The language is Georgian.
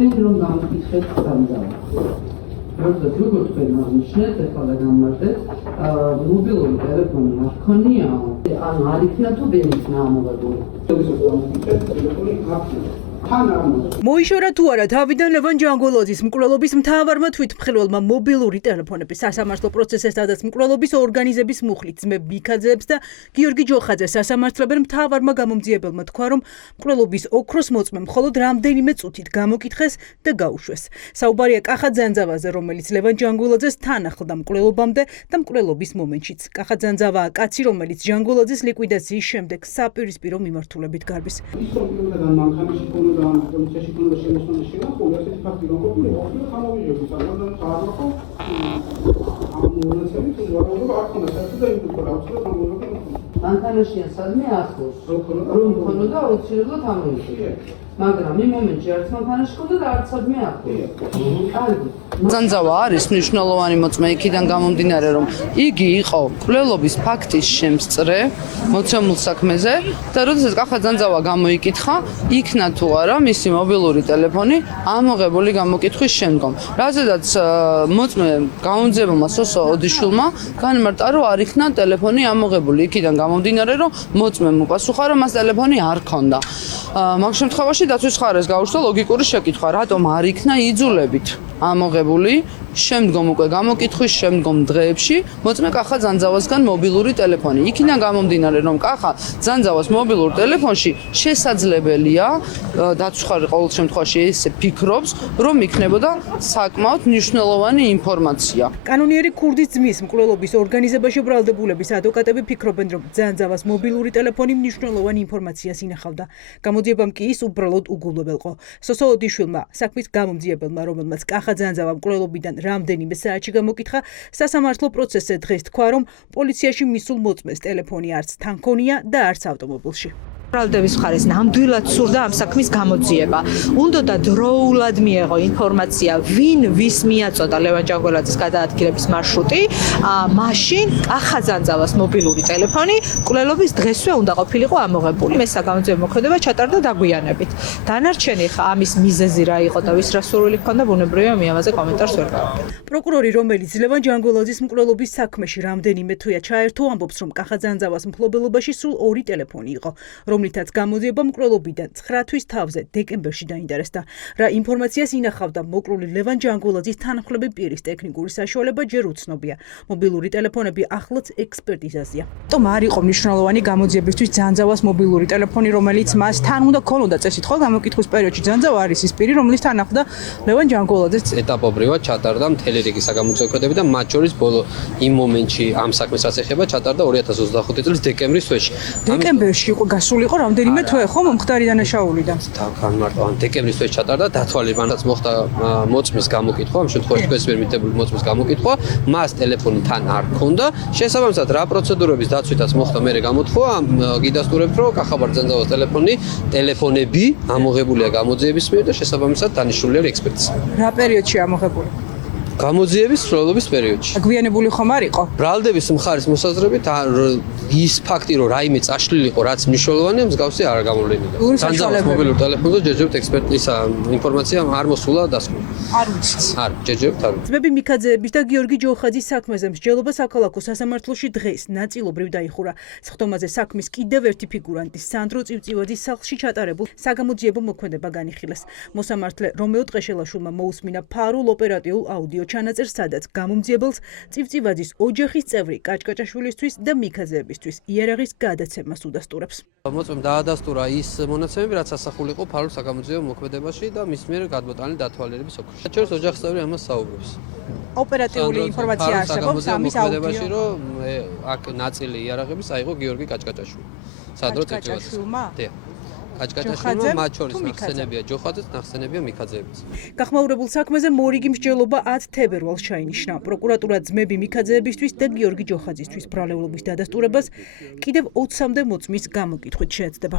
თქვენ რომ გამოგიხეთ სამძავა. როდესაც როგორ თქვენ აღნიშნეთ, ახლა და გამარტეთ, მობილური ტელეფონი არ ქონია, ანუ არ იქნა თუ ვერ იქნა ამოღებული. მოიშორა თუ არა თავიდან ლევან ჯანგულაძის მკვლელობის მთავარმა თვითმხილველმა მობილური ტელეფონების სასამართლო პროცესის სადაც მკვლელობის ორგანიზების მუხლით ძმ ბიქაძეებს და გიორგი ჯოხაძეს სასამართლებელ მთავარმა გამომძიებელმა თქვა, რომ მკვლელობის ოქროს მოწმე მხოლოდ რამდენიმე წუთით გამოკითხეს და გაუშვეს. საუბარია კახა ძანძავაზე, რომელიც ლევან ჯანგულაძეს თან ახლდა მკვლელობამდე და მკვლელობის მომენტშიც. კახა ძანძავაა კაცი, რომელიც ჯანგულაძის ლიკვიდაციის შემდეგ საპირისპირო მიმართულებით გარბის. პოლიციაში კონდა შემოსვლის შეგახული ასეთი ფაქტი რომ ყოფილიყო, ხამოვიჯები საგანძავო საარმახო ამ მონაცემით ვარაუდობა არ ქონდა საერთოდ და იმდროა აუცილებლად ამოვიდა. ანთანაშია სადმე ახლოს რომ ქონოდა აუცილებლად ამოვიდა. მაგრამ იმ მომენტში არც მანქანაში ქონდა და არც სადმე ახლოს. კარგი. ძანძავა არის მნიშვნელოვანი მოწმე იქიდან გამომდინარე, რომ იგი იყო მკვლელობის ფაქტის შემსწრე მოცემულ საქმეზე და როდესაც კახა ძანძავა გამოიკითხა, იქნა თუ არა მისი მობილური ტელეფონი ამოღებული გამოკითხვის შემდგომ. რაზედაც მოწმე გამომძიებელმა სოსო ოდიშვილმა განმარტა, რომ არ იქნა ტელეფონი ამოღებული. იქიდან გამომდინარე, რომ მოწმემ უპასუხა, რომ მას ტელეფონი არ ჰქონდა. მაგ შემთხვევაში დაცვის მხარეს გაუჩნდა ლოგიკური შეკითხვა, რატომ არ იქნა იძულებით ამოღებული შემდგომ უკვე გამოკითხვის შემდგომ დღეებში მოწმე კახა ძანძავასგან მობილური ტელეფონი. იქიდან გამომდინარე, რომ კახა ძანძავას მობილურ ტელეფონში შესაძლებელია დაცვის მხარე ყოველ შემთხვევაში ესე ფიქრობს, რომ იქნებოდა საკმაოდ მნიშვნელოვანი ინფორმაცია. კანონიერი ქურდის ძმის მკვლელობის ორგანიზებაში ბრალდებულების ადვოკატები ფიქრობენ, რომ ძანძავას მობილური ტელეფონი მნიშვნელოვანი ინფორმაციას ინახავდა. გამოძიებამ კი ის უბრალოდ უგულებელყო. სოსო ოდიშვილმა, საქმის გამომძიებელმა, რომელმაც კახა ძანძავა მკვლელობიდან რამდენიმე საათში გამოკითხა, სასამართლო პროცესზე დღეს თქვა, რომ პოლიციაში მისულ მოწმეს ტელეფონი არც თან ქონია და არც ავტომობილში. ბრალდების მხარეს ნამდვილად სურდა ამ საქმის გამოძიება. უნდოდა დროულად მიეღო ინფორმაცია, ვინ ვის მიაწოდა ლევან ჯანგულაძის გადაადგილების მარშრუტი, მაშინ კახა ძანძავას მობილური ტელეფონი მკვლელობის დღესვე უნდა ყოფილიყო ამოღებული. მე საგამოძიებო მოქმედება ჩატარდა დაგვიანებით. დანარჩენი ხა ამის მიზეზი რა იყო და ვის რა სურვილი ჰქონდა, ბუნებრივია მე ამაზე კომენტარს ვერ გავაკეთებ. პროკურორი, რომელიც ლევან ჯანგულაძის მკვლელობის საქმეში რამდენიმე თვეა ჩაერთო, ამბობს, რომ კახა ძანძავას მფლობელობაში სულ 2 ტელეფონი იყო, რომლითაც გამოძიება მკვლელობიდან 9 თვის თავზე დეკემბერში დაინტერესდა. რა ინფორმაციას ინახავდა მოკლული ლევან ჯანგულაძის თანმხლები პირის ტექნიკური საშუალება ჯერ უცნობია. მობილური ტელეფონები ახლაც ექსპერტიზაზეა. თუმცა არ იყო მნიშვნელოვანი გამოძიებისთვის ძანძავას მობილური ტელეფონი, რომელიც მას თან უნდა ქონოდა წესით, ხო, გამოკითხვის პერიოდში ძანძავა არის ის პირი, რომლის თან ახლდა ლევან ჯანგულაძეს. ეტაპობრივად ჩატარდა მთელი რიგი საგამოძიებო მოქმედებები და მათ შორის ბოლო იმ მომენტში ამ საქმეს რაც ეხება ჩატარდა 2025 წლის დეკემბრის თვეში. დეკემბერში უკვე გასულიყო რამდენიმე თვე, ხო, მომხდარი დანაშაულიდან. განმარტო ან დეკემბრის თვეში ჩატარდა დათვალიერებაც მოხდა მოწმის გამოკითხვა, ამ შემთხვევაში თქვენს მიერ მიტებული მოწმის გამოკითხვა, მას ტელეფონი თან არ ჰქონდა. შესაბამისად რა პროცედურების დაცვითაც მოხდა მერე გამოთქვა, გიდასტურებთ, რომ კახაბარ ძანძავას ტელეფონები ამოღებულია გამოძიების მიერ და შესაბამისად დანიშნულია ექსპერტიზა. რა პერიოდში ამოღებული? გამოძიების სრულობის პერიოდში. გვიანებული ხომ არ იყო? ბრალდების მხარის მოსაზრებით ის ფაქტი, რომ რაიმე წაშლილიყო, რაც მნიშვნელოვანია, მსგავსი არ გამოვლენილა. ძანძავას მობილურ ტელეფონზე ჯერჯერობით ექსპერტიზა ინფორმაცია არ მოსულა დასკვნით. არ ვიცით. არ, ჯერჯერობით არ. ძმები მიქაძეების და გიორგი ჯოხაძის საქმეზე მსჯელობა საქალაქო სასამართლოში დღეს ნაწილობრივ დაიხურა. სხდომაზე საქმის კიდევ ერთი ფიგურანტის სანდრო წივწივაძის სახლში ჩატარებულ საგამოძიებო მოქმედება განიხილეს. მოსამართლე რომეო ტყეშელაშვილმა მოусმინა ფარულ ოპერატიულ აუდიო ჩანაწერს, სადაც გამომძიებელს წივწივაძის ოჯახის წევრი კაჭკაჭაშვილისთვის და მიქაძეებისთვის იარაღის გადაცემას უდასტურებს. მოწმემ დაადასტურა ის მონაცემები, რაც ასახულიყო ფარულ საგამოძიებო მოქმედებაში და მის მიერ გადმოტანილი დათვალიერების ოქროში. მათ შორის ოჯახის წევრი ამას საუბრობს. ოპერატიული ინფორმაცია არსებობს ამის მოქმედებაში, აუდიო. რომ აქ ნაწილი იარაღების აიღო გიორგი კაჭკაჭაშვილი. სანდრო წივწივაძის. კაჭკაჭაშვილმა მათ შორის ნახსენებია ჯოხაძეც, ნახსენებია მიქაძეებიც. გახმაურებულ საქმეზე მორიგი მსჯელობა 10 თებერვალს ჩაინიშნა. პროკურატურა ძმები მიქაძეებისთვის და გიორგი ჯოხაძისთვის ბრალეულობის დადასტურებას კიდევ 20-მდე მოწმის გამოკითხვით შეეცდება.